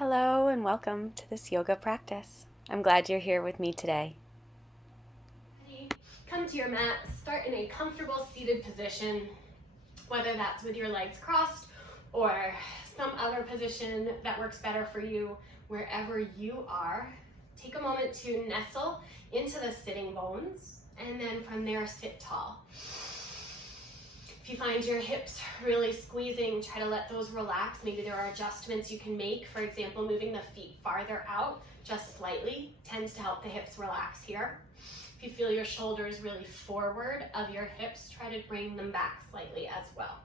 Hello and welcome to this yoga practice. I'm glad you're here with me today. Come to your mat, start in a comfortable seated position, whether that's with your legs crossed or some other position that works better for you. Wherever you are, take a moment to nestle into the sitting bones, and then from there sit tall. If you find your hips really squeezing, try to let those relax. Maybe there are adjustments you can make. For example, moving the feet farther out just slightly tends to help the hips relax here. If you feel your shoulders really forward of your hips, try to bring them back slightly as well.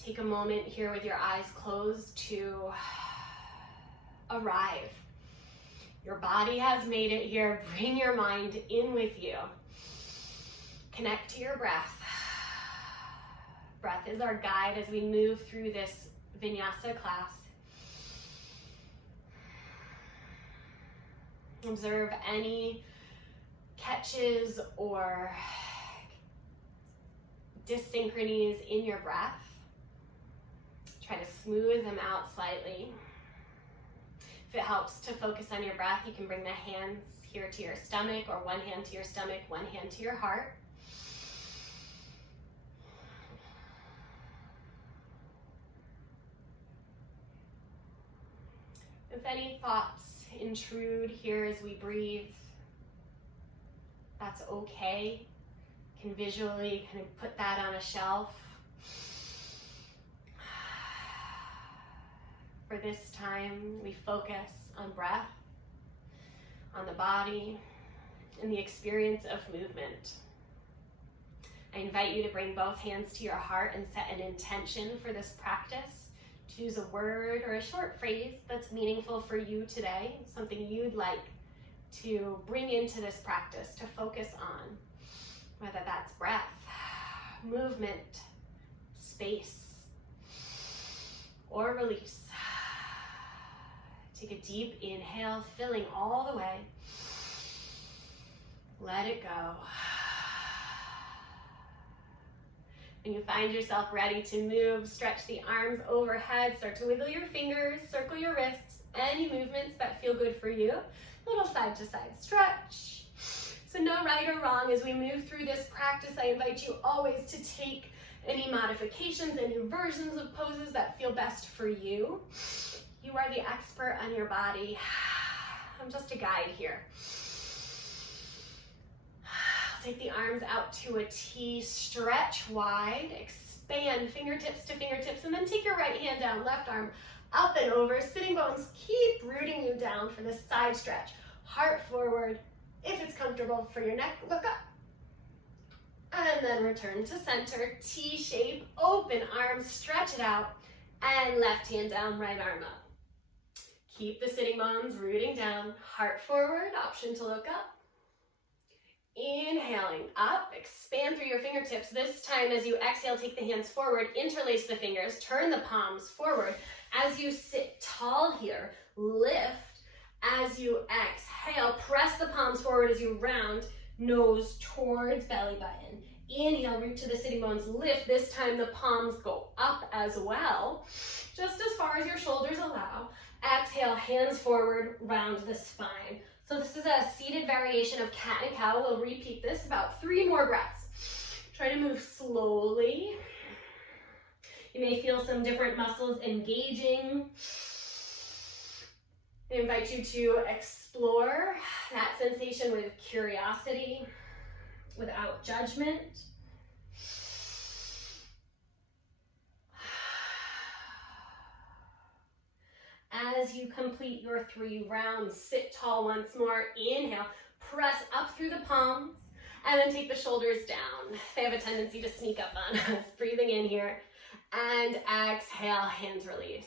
Take a moment here with your eyes closed to arrive. Your body has made it here. Bring your mind in with you. Connect to your breath. Breath is our guide as we move through this Vinyasa class. Observe any catches or dyssynchronies in your breath. Try to smooth them out slightly. If it helps to focus on your breath, you can bring the hands here to your stomach, or one hand to your stomach, one hand to your heart. If any thoughts intrude here as we breathe, that's okay. You can visually kind of put that on a shelf. For this time, we focus on breath, on the body, and the experience of movement. I invite you to bring both hands to your heart and set an intention for this practice. Choose a word or a short phrase that's meaningful for you today, something you'd like to bring into this practice to focus on, whether that's breath, movement, space, or release. Take a deep inhale, filling all the way. Let it go. When you find yourself ready to move, stretch the arms overhead, start to wiggle your fingers, circle your wrists, any movements that feel good for you. Little side to side stretch. So no right or wrong as we move through this practice. I invite you always to take any modifications, any versions of poses that feel best for you. You are the expert on your body. I'm just a guide here. Take the arms out to a T, stretch wide, expand fingertips to fingertips, and then take your right hand down, left arm up and over. Sitting bones keep rooting you down for this side stretch. Heart forward. If it's comfortable for your neck, look up. And then return to center, T shape, open arms, stretch it out, and left hand down, right arm up. Keep the sitting bones rooting down, heart forward, option to look up. Inhaling up, expand through your fingertips. This time as you exhale, take the hands forward, interlace the fingers, turn the palms forward. As you sit tall here, lift. As you exhale, press the palms forward as you round, nose towards belly button. Inhale, root to the sitting bones, lift. This time the palms go up as well, just as far as your shoulders allow. Exhale, hands forward, round the spine. So this is a seated variation of cat and cow. We'll repeat this about 3 more breaths. Try to move slowly. You may feel some different muscles engaging. I invite you to explore that sensation with curiosity, without judgment. As you complete your 3 rounds, sit tall once more. Inhale, press up through the palms, and then take the shoulders down. They have a tendency to sneak up on us. Breathing in here, and exhale, hands release.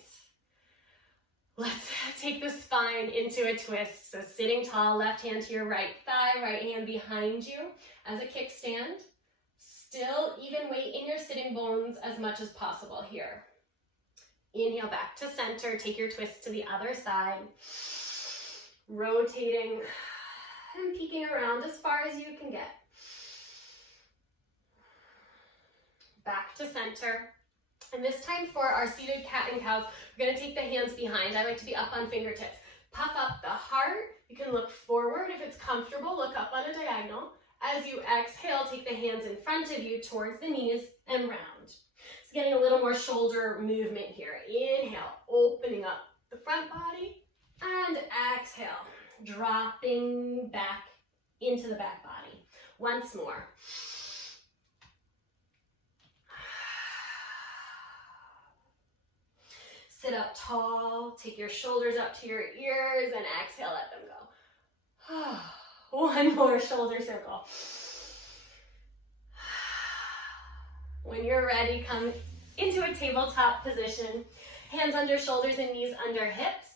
Let's take the spine into a twist. So sitting tall, left hand to your right thigh, right hand behind you as a kickstand. Still even weight in your sitting bones as much as possible here. Inhale back to center, take your twist to the other side. Rotating and peeking around as far as you can get. Back to center. And this time for our seated cat and cows, we're going to take the hands behind. I like to be up on fingertips. Puff up the heart. You can look forward if it's comfortable. Look up on a diagonal. As you exhale, take the hands in front of you towards the knees and round. So getting a little more shoulder movement here. Inhale, opening up the front body. And exhale, dropping back into the back body. Once more. Sit up tall, take your shoulders up to your ears, and exhale, let them go. One more shoulder circle. When you're ready, come into a tabletop position. Hands under shoulders and knees under hips.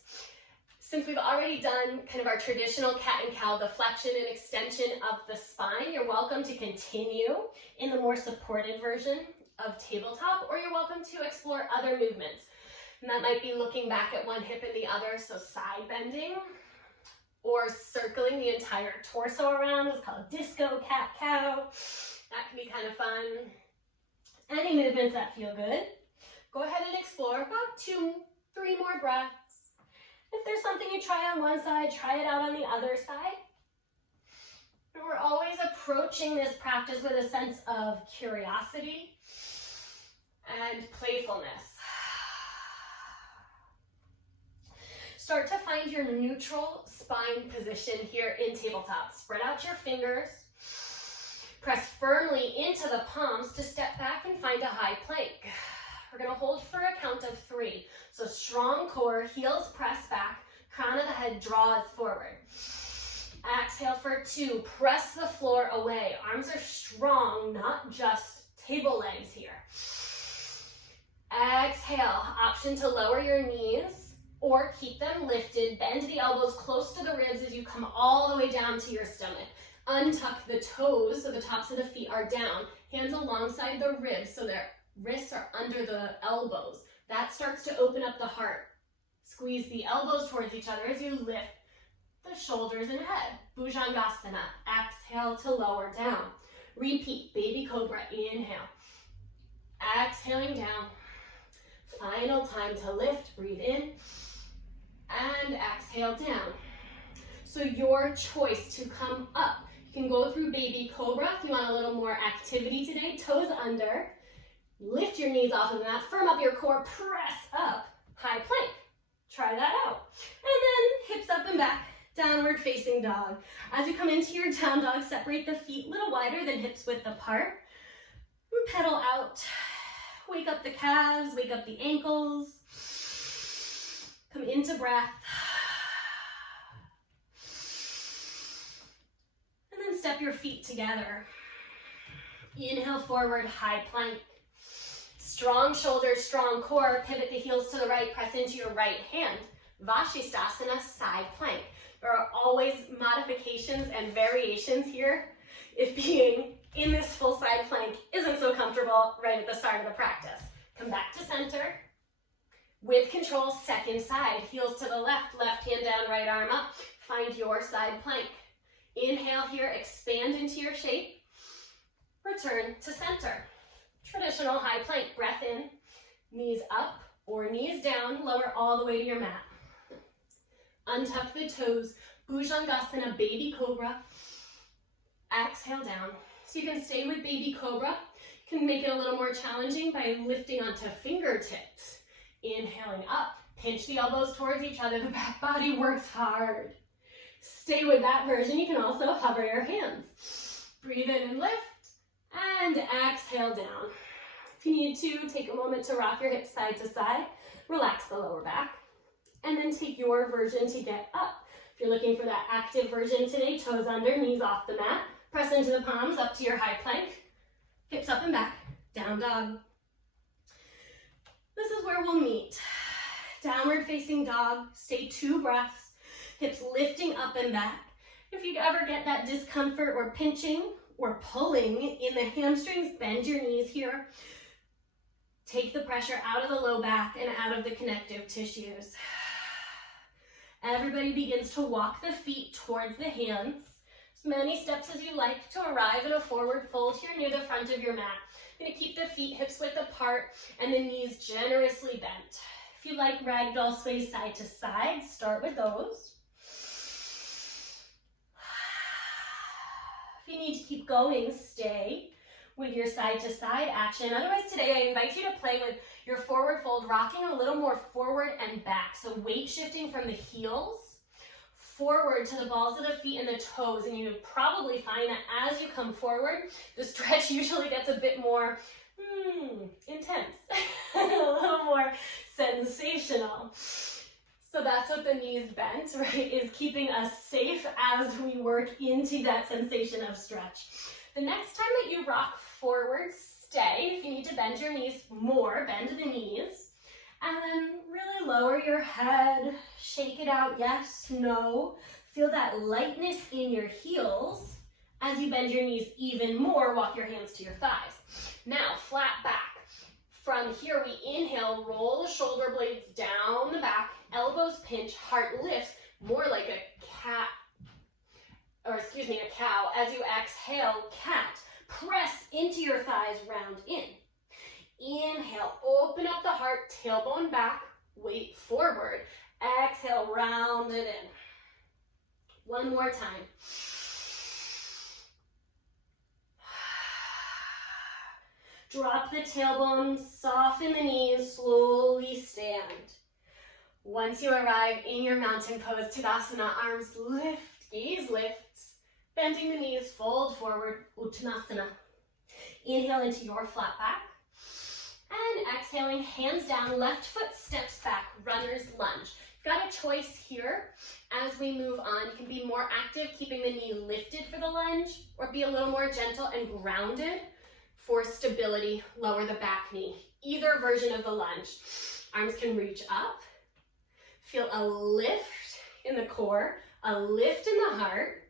Since we've already done kind of our traditional cat and cow, the flexion and extension of the spine, you're welcome to continue in the more supported version of tabletop, or you're welcome to explore other movements. And that might be looking back at one hip and the other, so side bending, or circling the entire torso around. It's called disco cat-cow. That can be kind of fun. Any movements that feel good. Go ahead and explore about 2-3 more breaths. If there's something you try on one side, try it out on the other side. And we're always approaching this practice with a sense of curiosity and playfulness. Start to find your neutral spine position here in tabletop. Spread out your fingers. Press firmly into the palms to step back and find a high plank. We're going to hold for a count of 3. So strong core, heels press back, crown of the head draws forward. Exhale for 2. Press the floor away. Arms are strong, not just table legs here. Exhale. Option to lower your knees or keep them lifted. Bend the elbows close to the ribs as you come all the way down to your stomach. Untuck the toes so the tops of the feet are down. Hands alongside the ribs so their wrists are under the elbows. That starts to open up the heart. Squeeze the elbows towards each other as you lift the shoulders and head. Bhujangasana. Exhale to lower down. Repeat. Baby Cobra. Inhale. Exhaling down. Final time to lift. Breathe in. And exhale down. So your choice to come up. You can go through Baby Cobra if you want a little more activity today. Toes under. Lift your knees off of the mat. Firm up your core. Press up. High plank. Try that out. And then hips up and back. Downward facing dog. As you come into your down dog, separate the feet a little wider than hips width apart. And pedal out. Wake up the calves. Wake up the ankles. Come into breath. And then step your feet together. Inhale forward, high plank. Strong shoulders, strong core. Pivot the heels to the right. Press into your right hand. Vashisthasana, side plank. There are always modifications and variations here if being in this full side plank isn't so comfortable right at the start of the practice. Come back to center. With control, second side. Heels to the left, left hand down, right arm up. Find your side plank. Inhale here, expand into your shape. Return to center. Traditional high plank. Breath in, knees up or knees down. Lower all the way to your mat. Untuck the toes. Bhujangasana, Baby Cobra. Exhale down. So you can stay with Baby Cobra. You can make it a little more challenging by lifting onto fingertips. Inhaling up. Pinch the elbows towards each other. The back body works hard. Stay with that version. You can also hover your hands. Breathe in and lift. And exhale down. If you need to, take a moment to rock your hips side to side. Relax the lower back. And then take your version to get up. If you're looking for that active version today, toes under, knees off the mat. Press into the palms up to your high plank. Hips up and back. Down dog. This is where we'll meet. Downward facing dog. Stay 2 breaths. Hips lifting up and back. If you ever get that discomfort or pinching or pulling in the hamstrings, bend your knees here. Take the pressure out of the low back and out of the connective tissues. Everybody begins to walk the feet towards the hands. as many steps as you like to arrive in a forward fold here near the front of your mat. You're going to keep the feet hips width apart and the knees generously bent. If you like ragdoll sways side to side, start with those. If you need to keep going, stay with your side to side action. Otherwise, today I invite you to play with your forward fold, rocking a little more forward and back. So weight shifting from the heels forward to the balls of the feet and the toes. And you probably find that as you come forward, the stretch usually gets a bit more intense, a little more sensational. So that's what the knees bent, right, is keeping us safe as we work into that sensation of stretch. The next time that you rock forward, stay. If you need to bend your knees more, bend the knees. And then really lower your head, shake it out, yes, no. Feel that lightness in your heels. As you bend your knees even more, walk your hands to your thighs. Now, flat back. From here, we inhale, roll the shoulder blades down the back, elbows pinch, heart lifts, more like a cat, or excuse me, a cow. As you exhale, cat. Press into your thighs, round in. Inhale, open up the heart, tailbone back, weight forward. Exhale, round it in. One more time. Drop the tailbone, soften the knees, slowly stand. Once you arrive in your mountain pose, Tadasana, arms lift, gaze lifts, bending the knees, fold forward, Uttanasana. Inhale into your flat back. And exhaling, hands down, left foot steps back, runner's lunge. You've got a choice here. As we move on, you can be more active, keeping the knee lifted for the lunge, or be a little more gentle and grounded for stability, lower the back knee. Either version of the lunge. Arms can reach up. Feel a lift in the core, a lift in the heart,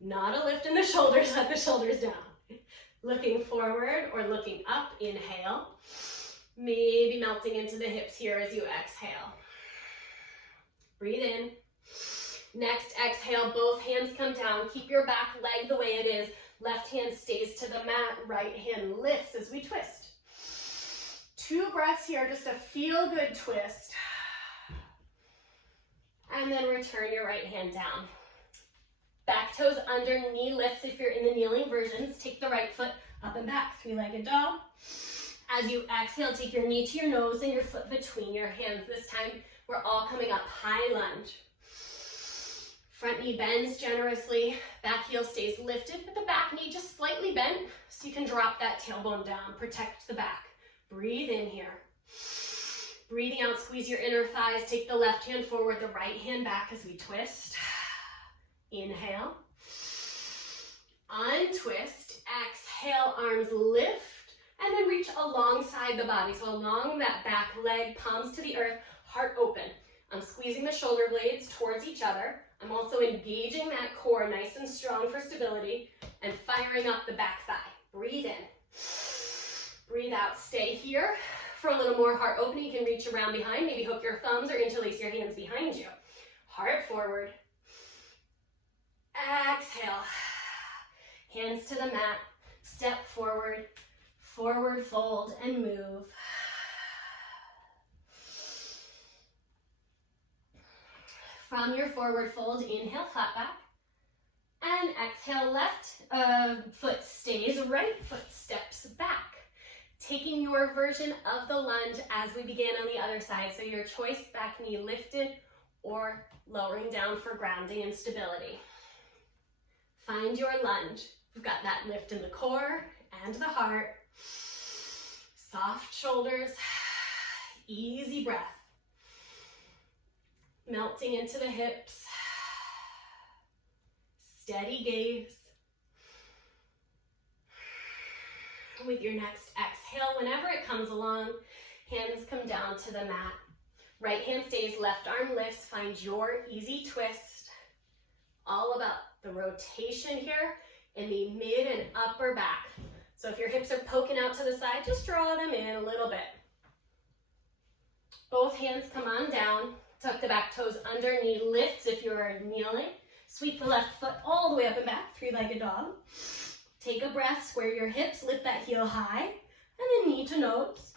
not a lift in the shoulders, let the shoulders down. Looking forward or looking up, inhale. Maybe melting into the hips here as you exhale. Breathe in. Next, exhale, both hands come down. Keep your back leg the way it is. Left hand stays to the mat, right hand lifts as we twist. 2 breaths here, just a feel-good twist. And then return your right hand down. Back toes under, knee lifts if you're in the kneeling versions. Take the right foot up and back, 3-legged dog. As you exhale, take your knee to your nose and your foot between your hands. This time, we're all coming up, high lunge. Front knee bends generously, back heel stays lifted, but the back knee just slightly bent so you can drop that tailbone down, protect the back. Breathe in here. Breathing out, squeeze your inner thighs, take the left hand forward, the right hand back as we twist. Inhale. Untwist, exhale, arms lift, and then reach alongside the body. So along that back leg, palms to the earth, heart open. I'm squeezing the shoulder blades towards each other. I'm also engaging that core nice and strong for stability and firing up the back thigh. Breathe in. Breathe out. Stay here for a little more heart opening. You can reach around behind, maybe hook your thumbs or interlace your hands behind you. Heart forward. Exhale. Hands to the mat. Step forward. Forward fold and move. From your forward fold, inhale, flat back. And exhale, left foot stays, right foot steps back. Taking your version of the lunge as we began on the other side. So your choice, back knee lifted or lowering down for grounding and stability. Find your lunge. We've got that lift in the core and the heart. Soft shoulders, easy breath. Melting into the hips. Steady gaze. With your next exhale, whenever it comes along, hands come down to the mat. Right hand stays, left arm lifts. Find your easy twist. All about the rotation here in the mid and upper back. So if your hips are poking out to the side, just draw them in a little bit. Both hands come on down. Tuck the back toes under, knee lifts if you're kneeling. Sweep the left foot all the way up and back, three-legged dog. Take a breath, square your hips, lift that heel high, and then knee to nose.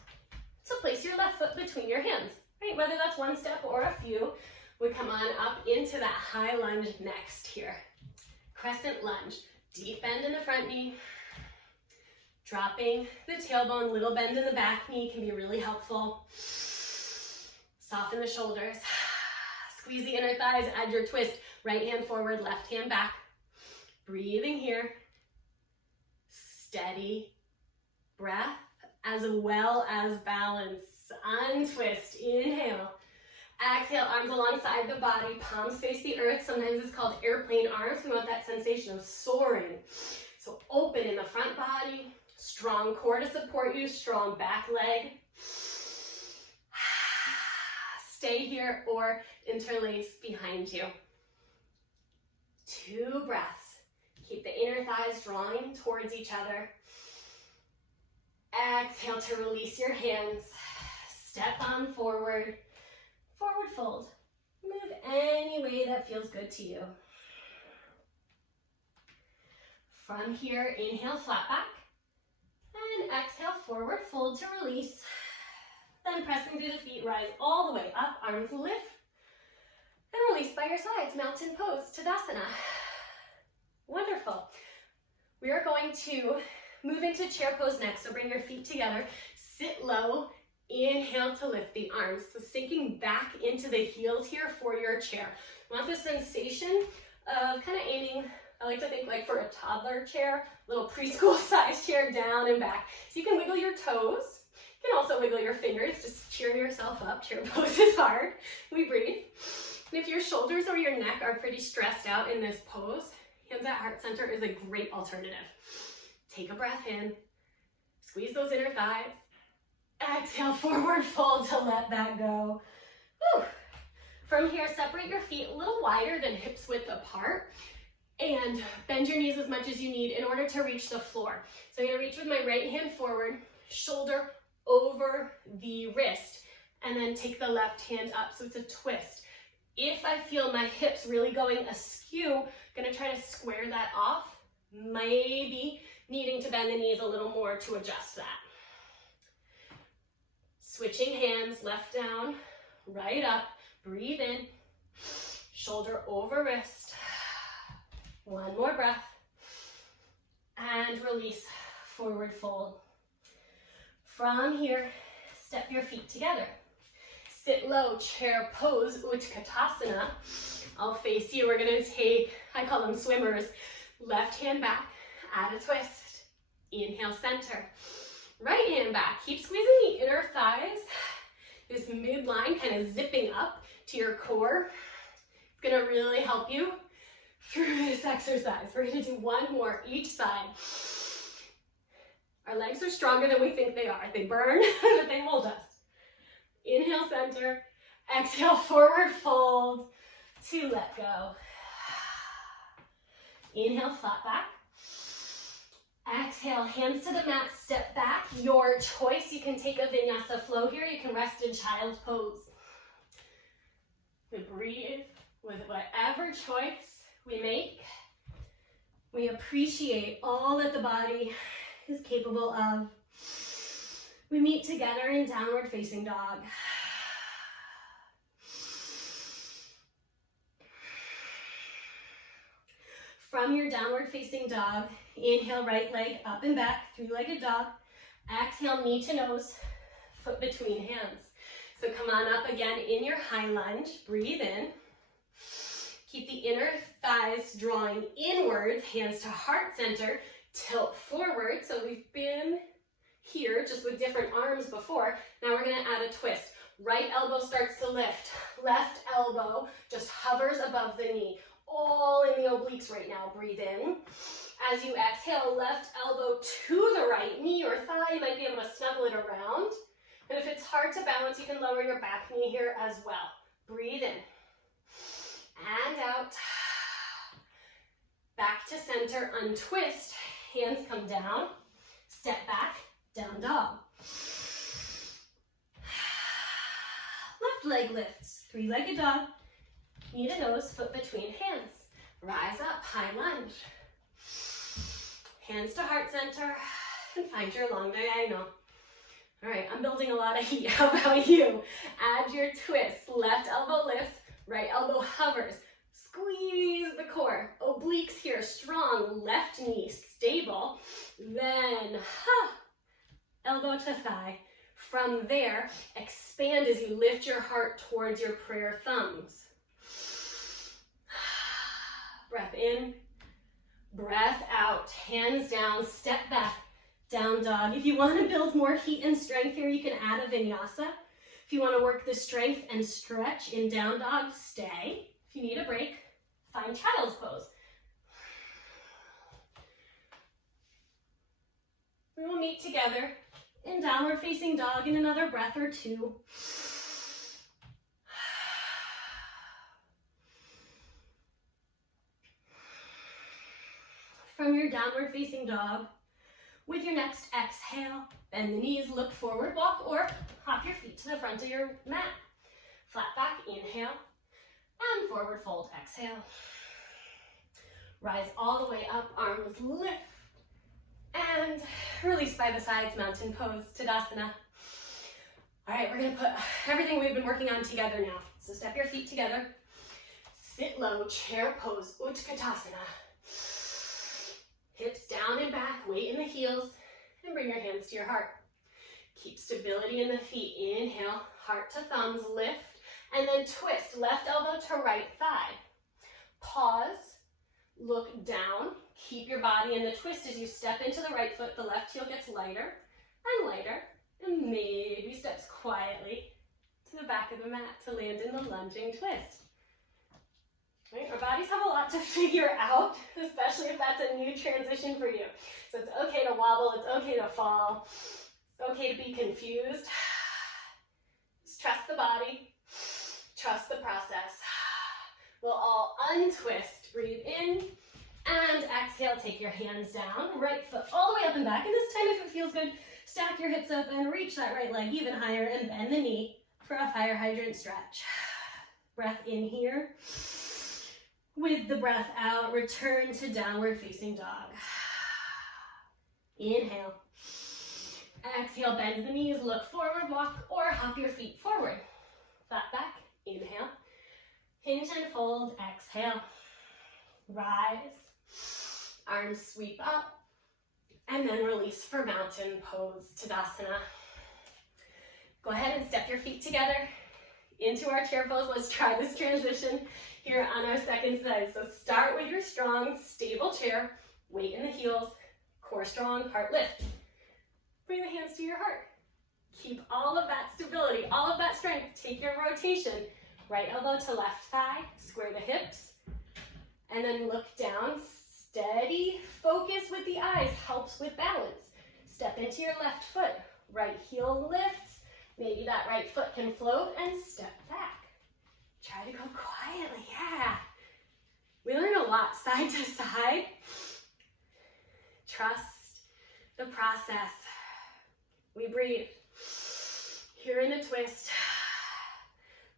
So place your left foot between your hands, right? Whether that's one step or a few, we come on up into that high lunge next here. Crescent lunge, deep bend in the front knee, dropping the tailbone, little bend in the back knee can be really helpful. Soften the shoulders, squeeze the inner thighs, add your twist, right hand forward, left hand back. Breathing here, steady breath as well as balance. Untwist, inhale. Exhale, arms alongside the body, palms face the earth. Sometimes it's called airplane arms. We want that sensation of soaring. So open in the front body, strong core to support you, strong back leg. Stay here or interlace behind you. 2 breaths. Keep the inner thighs drawing towards each other. Exhale to release your hands. Step on forward. Forward fold. Move any way that feels good to you. From here, inhale, flat back. And exhale, forward fold to release. Then pressing through the feet, rise all the way up, arms lift. And release by your sides, mountain pose, Tadasana. Wonderful. We are going to move into chair pose next. So bring your feet together, sit low, inhale to lift the arms. So sinking back into the heels here for your chair. You want the sensation of kind of aiming, I like to think like for a toddler chair, little preschool size chair down and back. So you can wiggle your toes. You can also wiggle your fingers, just cheer yourself up. Chair pose is hard. We breathe. And if your shoulders or your neck are pretty stressed out in this pose, hands at heart center is a great alternative. Take a breath in, squeeze those inner thighs. Exhale, forward fold to let that go. Whew. From here, separate your feet a little wider than hips width apart and bend your knees as much as you need in order to reach the floor. So I'm gonna reach with my right hand forward, shoulder over the wrist, and then take the left hand up, so it's a twist. If I feel my hips really going askew, I'm gonna try to square that off, maybe needing to bend the knees a little more to adjust that. Switching hands, left down, right up, breathe in, shoulder over wrist. One more breath, and release, forward fold. From here, step your feet together. Sit low, chair pose, Utkatasana. I'll face you. We're gonna take, I call them swimmers, left hand back, add a twist. Inhale, center. Right hand back. Keep squeezing the inner thighs. This midline kind of zipping up to your core. It's gonna really help you through this exercise. We're gonna do one more each side. Our legs are stronger than we think they are. They burn, but they hold us. Inhale, center. Exhale, forward fold to let go. Inhale, flat back. Exhale, hands to the mat, step back. Your choice. You can take a Vinyasa flow here. You can rest in child's pose. We breathe with whatever choice we make. We appreciate all that the body is capable of. We meet together in downward facing dog. From your downward facing dog, inhale, right leg up and back, three-legged dog. Exhale, knee to nose, foot between hands. So come on up again in your high lunge. Breathe in. Keep the inner thighs drawing inwards, hands to heart center. Tilt forward. So we've been here just with different arms before. Now we're going to add a twist. Right elbow starts to lift. Left elbow just hovers above the knee. All in the obliques right now. Breathe in. As you exhale, left elbow to the right knee or thigh. You might be able to snuggle it around. And if it's hard to balance, you can lower your back knee here as well. Breathe in. And out. Back to center, untwist. Hands come down. Step back, down dog. Left leg lifts. Three-legged dog. Knee to nose, foot between hands. Rise up, high lunge. Hands to heart center, and find your long diagonal. All right, I'm building a lot of heat. How about you? Add your twist. Left elbow lifts, right elbow hovers. Squeeze the core. Obliques here, strong. Left knee stable. Then, elbow to thigh. From there, expand as you lift your heart towards your prayer thumbs. Breath in, breath out. Hands down, step back. Down dog. If you want to build more heat and strength here, you can add a vinyasa. If you want to work the strength and stretch in down dog, stay. If you need a break, find child's pose. We will meet together in downward facing dog in another breath or two. From your downward facing dog, with your next exhale, bend the knees, look forward, walk, or hop your feet to the front of your mat. Flat back, inhale, and forward fold, exhale. Rise all the way up, arms lift, and release by the sides, mountain pose, Tadasana. All right, we're gonna put everything we've been working on together now. So step your feet together, sit low, chair pose, Utkatasana. Hips down and back, weight in the heels, and bring your hands to your heart. Keep stability in the feet. Inhale, heart to thumbs, lift, and then twist, left elbow to right thigh. Pause, look down, keep your body in the twist as you step into the right foot. The left heel gets lighter and lighter, and maybe steps quietly to the back of the mat to land in the lunging twist. Right? Our bodies have a lot to figure out, especially if that's a new transition for you. So it's okay to wobble, it's okay to fall, it's okay to be confused. Just trust the body, trust the process. We'll all untwist, breathe in, and exhale, take your hands down, right foot all the way up and back. And this time, if it feels good, stack your hips up and reach that right leg even higher and bend the knee for a fire hydrant stretch. Breath in here. With the breath out, return to downward facing dog. Inhale. Exhale, bend the knees, look forward, walk, or hop your feet forward. Flat back, inhale. Hinge and fold, exhale. Rise. Arms sweep up. And then release for mountain pose, Tadasana. Go ahead and step your feet together into our chair pose. Let's try this transition here on our second side. So start with your strong, stable chair, weight in the heels, core strong, heart lift. Bring the hands to your heart. Keep all of that stability, all of that strength. Take your rotation. Right elbow to left thigh, square the hips, and then look down. Steady focus with the eyes helps with balance. Step into your left foot. Right heel lifts. Maybe that right foot can float and step back. Try to go quietly, yeah. We learn a lot side to side. Trust the process. We breathe. Here in the twist.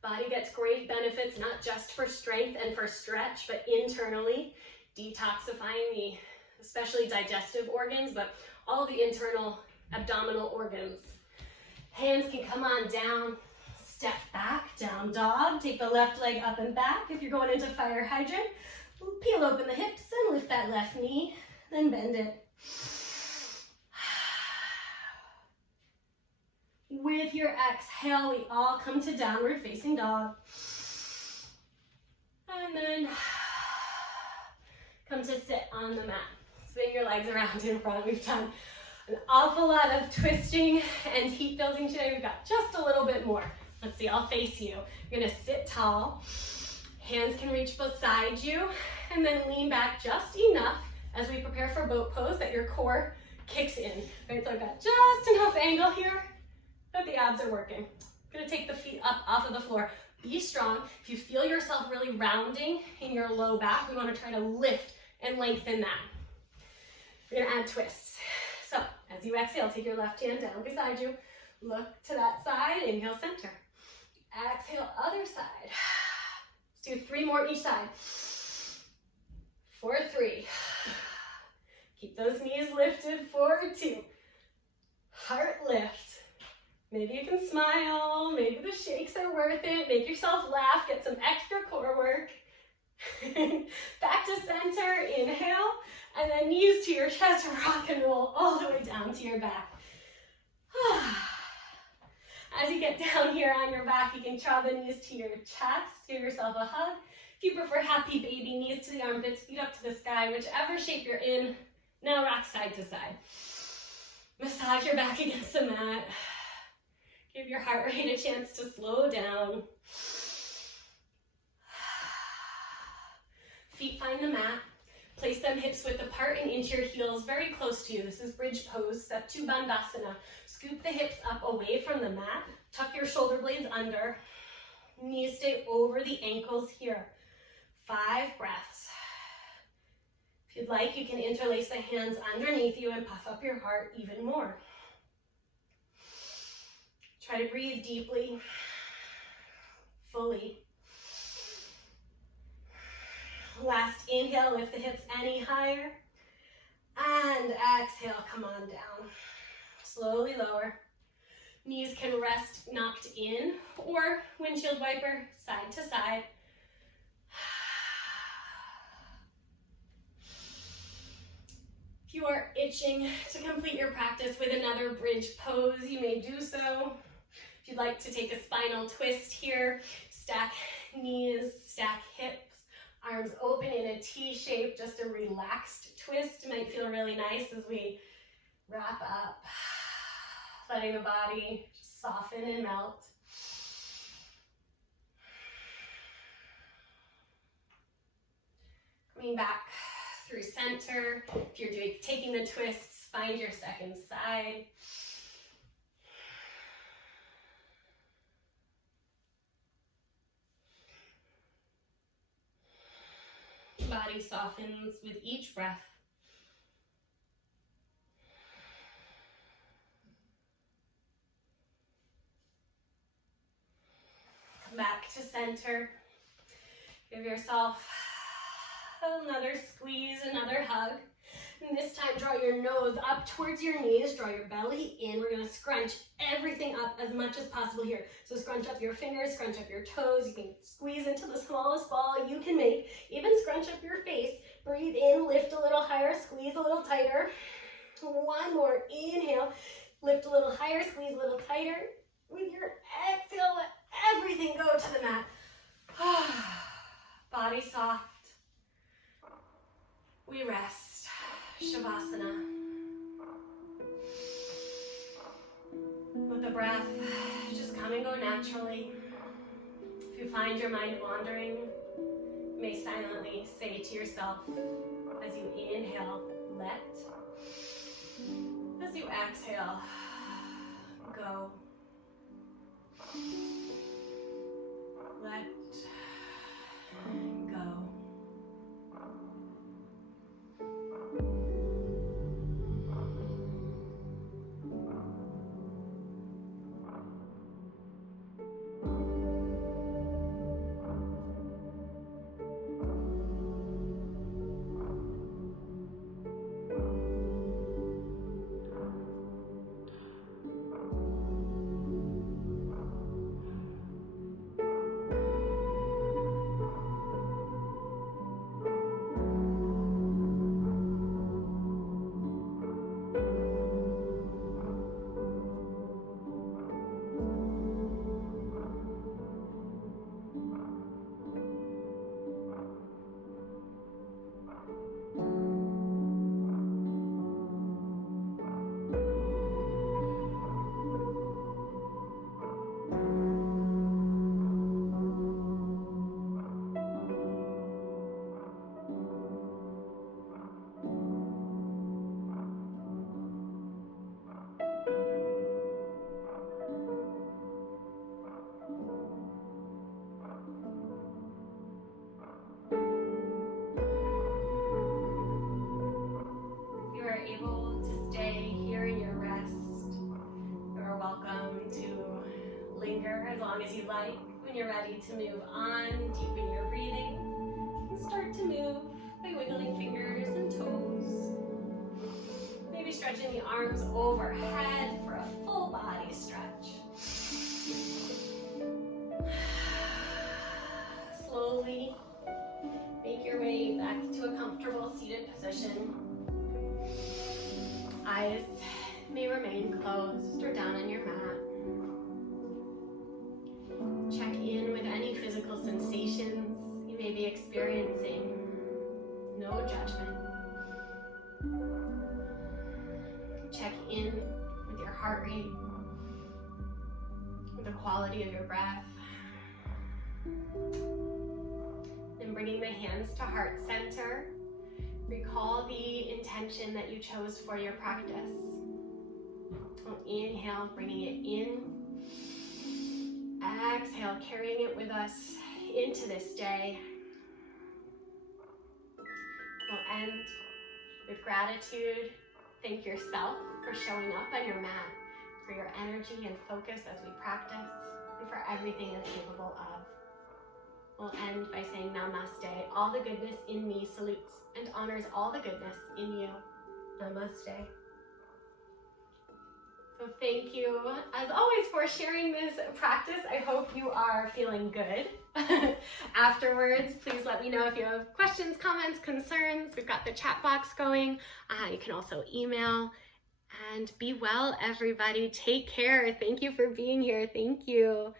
Body gets great benefits, not just for strength and for stretch, but internally, detoxifying the, especially digestive organs, but all the internal abdominal organs. Hands can come on down. Step back, down dog. Take the left leg up and back. If you're going into fire hydrant, peel open the hips and lift that left knee, then bend it. With your exhale, we all come to downward facing dog. And then come to sit on the mat. Swing your legs around in front. We've done an awful lot of twisting and heat building today. We've got just a little bit more. Let's see, I'll face you. You're gonna sit tall. Hands can reach beside you, and then lean back just enough as we prepare for boat pose that your core kicks in. Right, so I've got just enough angle here that the abs are working. I'm gonna take the feet up off of the floor. Be strong. If you feel yourself really rounding in your low back, we wanna try to lift and lengthen that. We're gonna add twists. So as you exhale, take your left hand down beside you. Look to that side, inhale, center. Exhale, other side. Let's do 3 more each side. for 3. Keep those knees lifted for 2. Heart lift. Maybe you can smile. Maybe the shakes are worth it. Make yourself laugh. Get some extra core work. Back to center. Inhale. And then knees to your chest. Rock and roll all the way down to your back. As you get down here on your back, you can draw the knees to your chest. Give yourself a hug. If you prefer happy baby, knees to the armpits, feet up to the sky, whichever shape you're in. Now rock side to side. Massage your back against the mat. Give your heart rate a chance to slow down. Feet find the mat. Place them hips width apart and inch your heels very close to you. This is bridge pose, step 2 Bandhasana. Scoop the hips up away from the mat. Tuck your shoulder blades under. Knees stay over the ankles here. 5 breaths. If you'd like, you can interlace the hands underneath you and puff up your heart even more. Try to breathe deeply, fully. Last inhale, lift the hips any higher. And exhale, come on down. Slowly lower. Knees can rest knocked in or windshield wiper, side to side. If you are itching to complete your practice with another bridge pose, you may do so. If you'd like to take a spinal twist here, stack knees, stack hips, arms open in a T shape, just a relaxed twist. Might feel really nice as we wrap up, letting the body just soften and melt. Coming back through center. If you're taking the twists, find your second side. Body softens with each breath. Come back to center. Give yourself another squeeze, another hug. And this time, draw your nose up towards your knees. Draw your belly in. We're going to scrunch everything up as much as possible here. So scrunch up your fingers, scrunch up your toes. You can squeeze into the smallest ball you can make. Even scrunch up your face. Breathe in, lift a little higher, squeeze a little tighter. One more. Inhale. Lift a little higher, squeeze a little tighter. With your exhale, let everything go to the mat. Body soft. We rest. Savasana. With the breath, just come and go naturally. If you find your mind wandering, you may silently say to yourself as you inhale, let. As you exhale, go. Let go. Able to stay here in your rest. You're welcome to linger as long as you like. When you're ready to move on, deepen your breathing. You can start to move by wiggling stretching the arms overhead for a full body stretch. Slowly make your way back to a comfortable seated position. Eyes may remain closed or down on your mat. Check in with any physical sensations you may be experiencing. No judgment. Check in with your heart rate, with the quality of your breath. Then bringing the hands to heart center, recall the intention that you chose for your practice. Inhale, bringing it in. Exhale, carrying it with us into this day. We'll end with gratitude. Thank yourself for showing up on your mat, for your energy and focus as we practice, and for everything you're capable of. We'll end by saying namaste. All the goodness in me salutes and honors all the goodness in you. Namaste. So thank you, as always, for sharing this practice. I hope you are feeling good. Afterwards, please let me know if you have questions, comments, concerns. We've got the chat box going. You can also email. And be well, everybody. Take care. Thank you for being here. Thank you.